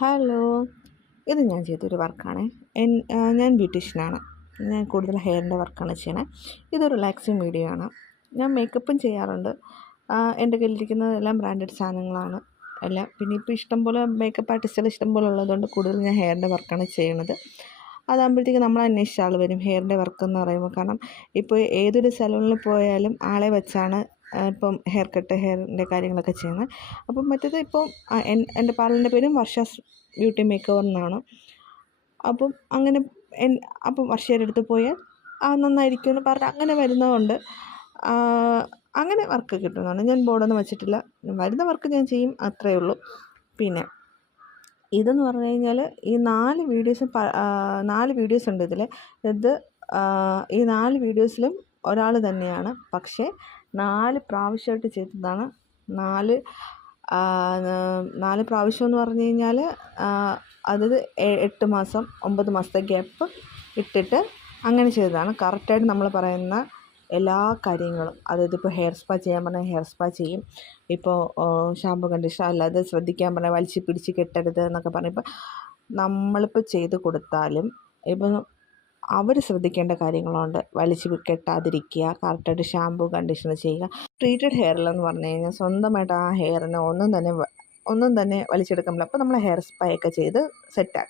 Hello. ഇത് ഞാൻ ചെയ്തൊരു വർക്കാണ്. ഞാൻ ബ്യൂട്ടീഷ്യനാണ്. ഞാൻ കൂടുതൽ ഹെയറിന്റെ വർക്കാണ് ചെയ്യണത് ഇതൊരു റിലാക്സിങ് വീഡിയോ ആണ്. ഞാൻ മേക്കപ്പും ചെയ്യാറുണ്ട്. എന്റെ കയ്യിലിരിക്കുന്നതെല്ലാം ബ്രാൻഡഡ് സാധനങ്ങളാണ്. എല്ലാം. പിന്നെ ഇപ്പോൾ ഇഷ്ടംപോലെ മേക്കപ്പ് ആർട്ടിസ്റ്റുകൾ ഇഷ്ടംപോലെ ഉള്ളതുകൊണ്ട് കൂടുതൽ ഞാൻ ഹെയറിന്റെ വർക്കാണ് ചെയ്യണത് അതാകുമ്പോഴത്തേക്ക് നമ്മൾ അന്വേഷിച്ച ആൾ വരും ഹെയറിന്റെ വർക്ക് എന്ന് പറയുമ്പോൾ. കാരണം ഇപ്പോൾ ഏതൊരു സലൂണിൽ പോയാലും ആളെ വെച്ചാണ് ഇപ്പം ഹെയർ കട്ട് ഹെയറിന്റെ കാര്യങ്ങളൊക്കെ ചെയ്യുന്നത്. അപ്പം മറ്റേത് ഇപ്പം എന്റെ പാർലറിന്റെ പേരും വർഷാസ് ബ്യൂട്ടി മേക്ക് ഓവർ എന്നാണ്. അപ്പം അങ്ങനെ അപ്പം വർഷയുടെ അടുത്ത് പോയാൽ ആ നന്നായിരിക്കും എന്ന് പറഞ്ഞ് അങ്ങനെ വരുന്നതുകൊണ്ട് അങ്ങനെ വർക്ക് കിട്ടുന്നതാണ്. ഞാൻ ബോർഡൊന്നും വെച്ചിട്ടില്ല. വരുന്ന വർക്ക് ഞാൻ ചെയ്യും അത്രയേ ഉള്ളൂ. പിന്നെ ഇതെന്ന് പറഞ്ഞു കഴിഞ്ഞാൽ ഈ നാല് വീഡിയോസ് നാല് വീഡിയോസ് ഉണ്ട് ഇതിൽ ഇത് ഈ നാല് വീഡിയോസിലും ഒരാൾ തന്നെയാണ്. പക്ഷേ നാല് പ്രാവശ്യമായിട്ട് ചെയ്തതാണ്. നാല് നാല് പ്രാവശ്യം എന്ന് പറഞ്ഞു കഴിഞ്ഞാൽ അതായത് എട്ട് മാസം ഒമ്പത് മാസത്തെ ഗ്യാപ്പ് ഇട്ടിട്ട് അങ്ങനെ ചെയ്തതാണ്. കറക്റ്റായിട്ട് നമ്മൾ പറയുന്ന എല്ലാ കാര്യങ്ങളും അതായത് ഇപ്പോൾ ഹെയർ സ്പാ ചെയ്യാൻ പറഞ്ഞാൽ ഹെയർ സ്പാ ചെയ്യും. ഇപ്പോൾ ഷാമ്പു കണ്ടീഷണർ അല്ലാതെ ശ്രദ്ധിക്കാൻ പറഞ്ഞാൽ വലിച്ച് പിടിച്ച് കെട്ടരുത് എന്നൊക്കെ പറഞ്ഞപ്പോൾ നമ്മളിപ്പോൾ ചെയ്ത് കൊടുത്താലും ഇപ്പം അവർ ശ്രദ്ധിക്കേണ്ട കാര്യങ്ങളുണ്ട്. വലിച്ചു കെട്ടാതിരിക്കുക കറക്റ്റായിട്ട് ഷാമ്പു കണ്ടീഷണർ ചെയ്യുക. ട്രീറ്റഡ് ഹെയറിലെന്ന് പറഞ്ഞു കഴിഞ്ഞാൽ സ്വന്തമായിട്ട് ആ ഹെയറിനെ ഒന്നും തന്നെ ഒന്നും തന്നെ വലിച്ചെടുക്കാൻ പറ്റില്ല. അപ്പോൾ നമ്മൾ ഹെയർ സ്പാ ഒക്കെ ചെയ്ത് സെറ്റാക്കുക